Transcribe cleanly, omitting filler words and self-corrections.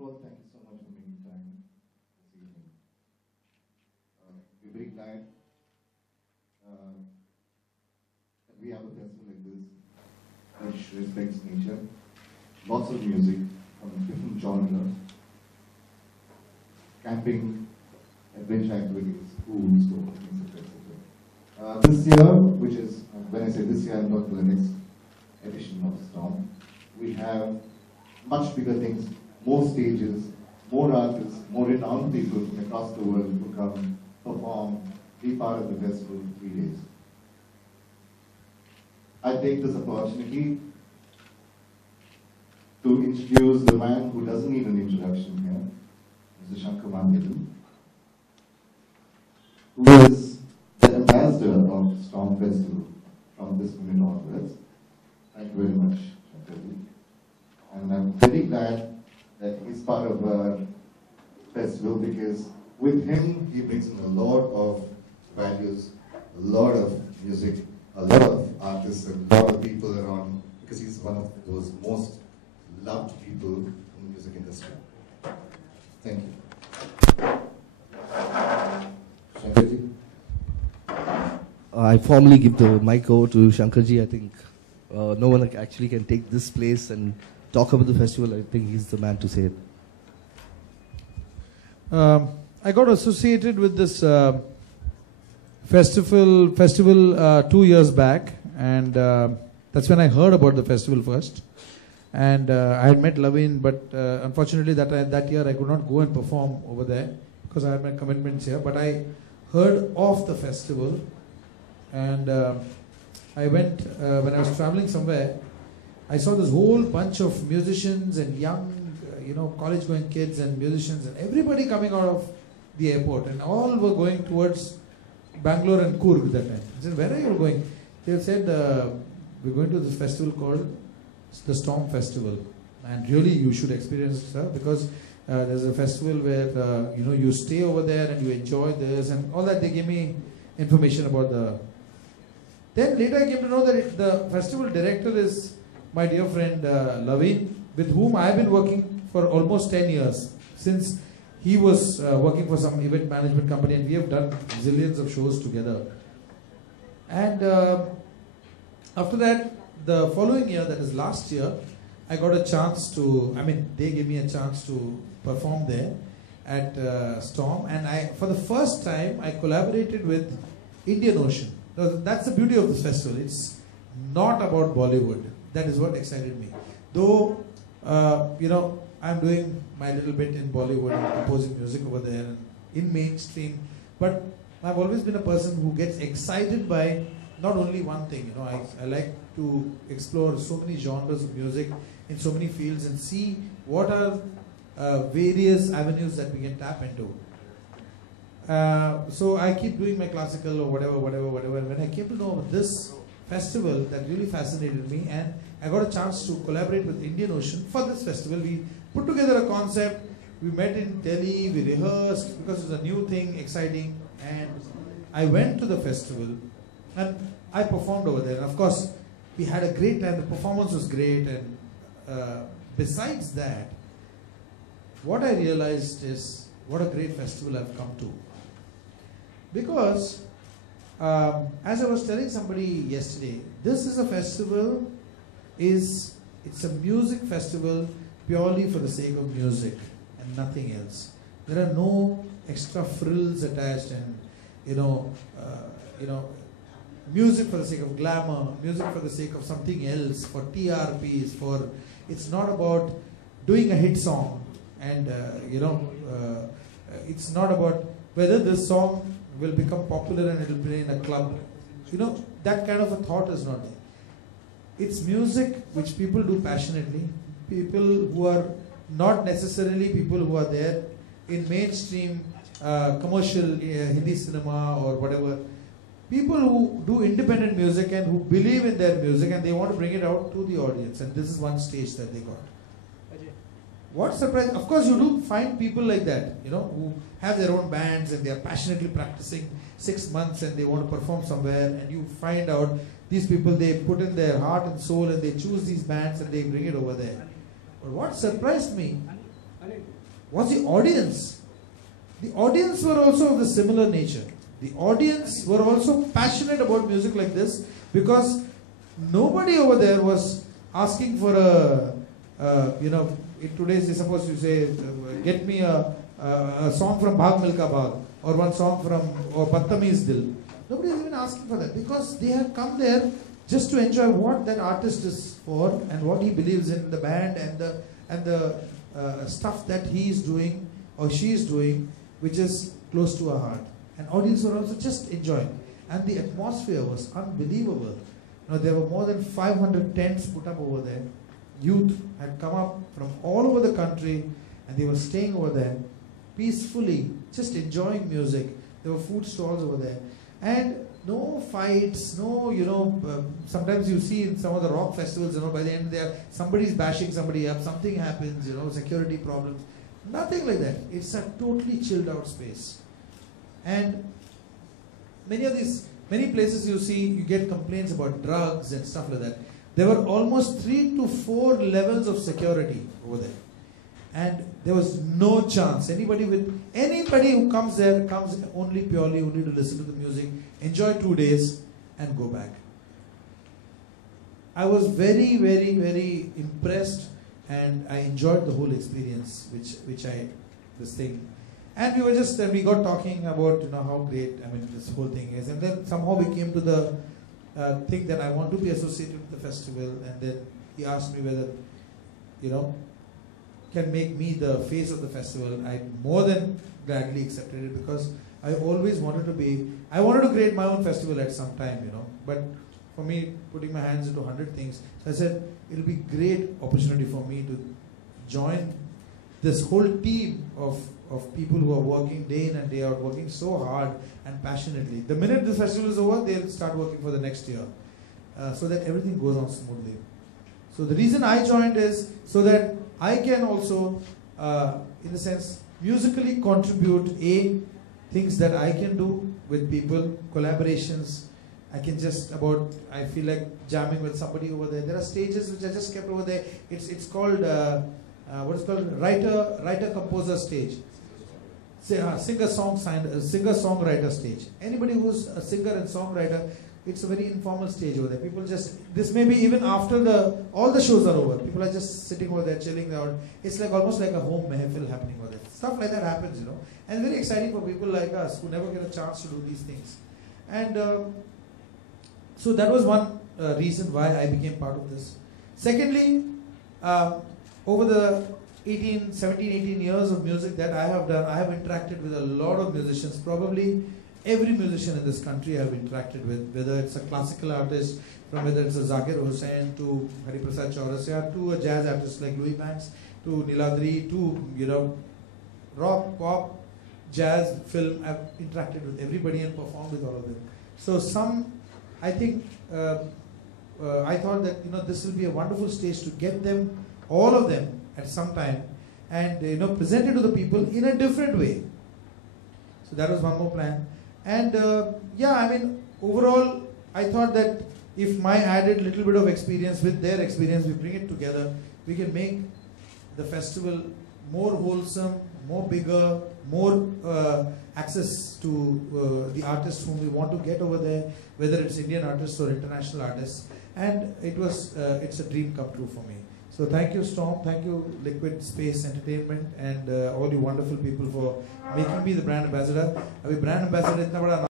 of all, thank you so much for making time this evening. We're very glad that we have a festival like this, which respects nature. Lots of music from different genres, camping, adventure activities, schools, etc. This year, which is, when I say this year, I'm talking the next edition of Storm, we have much bigger things, more stages, more artists, more renowned people from across the world who come, perform, be part of the festival for 3 days. I take this opportunity to introduce the man who doesn't need an introduction here, Mr. Shankar Mangalam, who is the ambassador of Storm Festival from this minute onwards. Thank you very much, Shankarji. And I'm very glad that he's part of our festival, because with him, he brings in a lot of values, a lot of music, a lot of artists, and a lot of people around, because he's one of those most loved people in the music industry. Thank you. Shankarji? I formally give the mic over to Shankarji. I think no one actually can take this place and talk about the festival. I think he's the man to say it. I got associated with this festival 2 years back, and that's when I heard about the festival first. And I had met Laveen, but unfortunately that year I could not go and perform over there because I had my commitments here. But I heard of the festival, and I went when I was traveling somewhere. I saw this whole bunch of musicians and young, college-going kids and musicians and everybody coming out of the airport, and all were going towards Bangalore and Coorg that time. I said, "Where are you going?" They said, "We're going to this festival called the Storm Festival, and really you should experience it, sir, because there's a festival where you stay over there and you enjoy this and all that." They gave me information about the. Then later I came to know that the festival director is my dear friend Laveen, with whom I have been working for almost 10 years, since he was working for some event management company, and we have done zillions of shows together. And after that, the following year, that is last year, I got a chance to, they gave me a chance to perform there at Storm, and for the first time, I collaborated with Indian Ocean. That's the beauty of this festival. It's not about Bollywood. That is what excited me. Though, I'm doing my little bit in Bollywood and composing music over there and in mainstream, but I've always been a person who gets excited by not only one thing. I like to explore so many genres of music in so many fields and see what are various avenues that we can tap into. So I keep doing my classical or whatever. And when I came to know this festival, that really fascinated me, and I got a chance to collaborate with Indian Ocean for this festival. We put together a concept, we met in Delhi, we rehearsed because it's a new thing, exciting, and I went to the festival and I performed over there. And of course, we had a great time, the performance was great, and besides that, what I realized is what a great festival I've come to. Because as I was telling somebody yesterday, this is a festival, it's a music festival purely for the sake of music and nothing else. There are no extra frills attached, and music for the sake of glamour, music for the sake of something else, for TRPs, it's not about doing a hit song, and it's not about whether this song will become popular and it will play in a club. That kind of a thought is not there. It's music which people do passionately, people who are not necessarily people who are there in mainstream commercial Hindi cinema or whatever. People who do independent music and who believe in their music and they want to bring it out to the audience, and this is one stage that they got. What surprise? Of course, you do find people like that, who have their own bands and they are passionately practicing 6 months and they want to perform somewhere, and you find out these people, they put in their heart and soul and they choose these bands and they bring it over there. But what surprised me was the audience. The audience were also of the similar nature. The audience were also passionate about music like this, because nobody over there was asking for in today's day, suppose you say, get me a song from Bhag Milka Bhag, or one song from Badtameez Dil. Nobody is even asking for that, because they have come there just to enjoy what that artist is for and what he believes in, the band and the stuff that he is doing or she is doing, which is close to our heart. And audience were also just enjoying. And the atmosphere was unbelievable. There were more than 500 tents put up over there. Youth had come up from all over the country, and they were staying over there peacefully, just enjoying music. There were food stalls over there. And no fights, no, sometimes you see in some of the rock festivals, by the end there, somebody's bashing somebody up, something happens, security problems. Nothing like that. It's a totally chilled out space. And many places you see, you get complaints about drugs and stuff like that. There were almost 3 to 4 levels of security over there. And there was no chance. Anybody who comes there comes only to listen to the music, enjoy 2 days and go back. I was very, very, very impressed, and I enjoyed the whole experience, and we got talking about, how great, this whole thing is. And then somehow we came to the thing that I want to be associated with the festival. And then he asked me whether, can make me the face of the festival. I more than gladly accepted it, because I always wanted to create my own festival at some time, But for me, putting my hands into 100 things, so I said, it'll be great opportunity for me to join this whole team of people who are working day in and day out, working so hard and passionately. The minute this festival is over, they'll start working for the next year, so that everything goes on smoothly. So the reason I joined is so that I can also, in a sense, musically contribute things that I can do with people, collaborations. I feel like jamming with somebody over there. There are stages which I just kept over there. It's called writer-composer stage. Singer-songwriter stage. Anybody who's a singer and songwriter, it's a very informal stage over there. People this may be even after all the shows are over. People are just sitting over there, chilling out. It's almost like a home mehfil happening over there. Stuff like that happens, And very exciting for people like us who never get a chance to do these things. And so that was one reason why I became part of this. Secondly, over the 17, 18 years of music that I have done, I have interacted with a lot of musicians. Probably every musician in this country I have interacted with, whether it's a classical artist, whether it's a Zakir Hussain, to Hariprasad Chaurasia, to a jazz artist like Louis Banks, to Niladri, to rock, pop, jazz, film. I've interacted with everybody and performed with all of them. So I think I thought that this will be a wonderful stage to get them, all of them, at some time, and present it to the people in a different way. So that was one more plan. And overall, I thought that if my added little bit of experience with their experience, we bring it together, we can make the festival more wholesome, more bigger, more access to the artists whom we want to get over there, whether it's Indian artists or international artists. And it's a dream come true for me. So thank you, Storm, thank you, Liquid Space Entertainment, and all you wonderful people for making me the brand ambassador. Brand ambassador